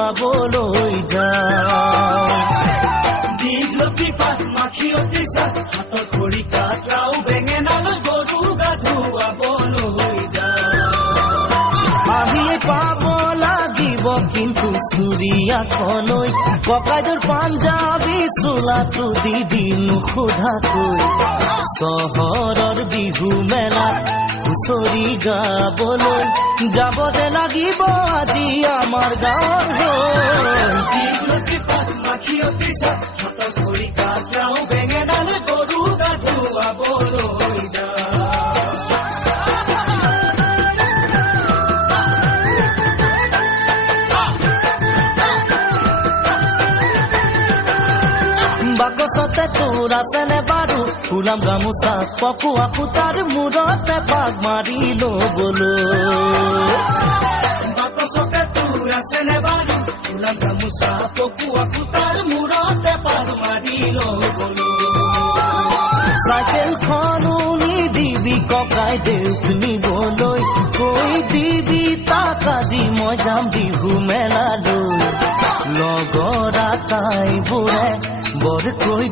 ধুৱাবলৈ যাওঁ দীঘলতি পাত মাখিয়তি চাত হাতত খৰি কাটাও বেঙেনালৈ গৰু গা ধুৱাবলৈ যাওঁ আহিয়ে পাব লাগিব কিন্তু চুৰিয়াখলৈ ককাইদেউৰ পাঞ্জাবী চোলাটো দিবি নোসোধাকৈ চহৰৰ বিহু মেলাত হুঁচৰি গাবলৈ যাব যে লাগিব আজি আমাৰ গাঁৱৰ দীঘলতি পাত মাখিয়তি চাত হাতত খৰি কাটাও বেঙেনালৈ গৰু গা ধুৱাবলৈ যাওঁ বাকচতে তোৰ আছেনে বাৰু ফুলাম গামোচা পকোৱা সূতাৰ মূৰতে পাক মাৰি ল'বলৈ বাকচতে তোৰ আছেনে বাৰু ফুলাম গামোচা পকোৱা সূতাৰ মূৰতে পাক মাৰি ল'বলৈ চাইকেলখনো নিদিবি ককাইদেউক নিবলৈ কৈ দিবি তাক আজি মই যাম বিহু মেলালৈ লগৰ আটাইবোৰে বৰকৈ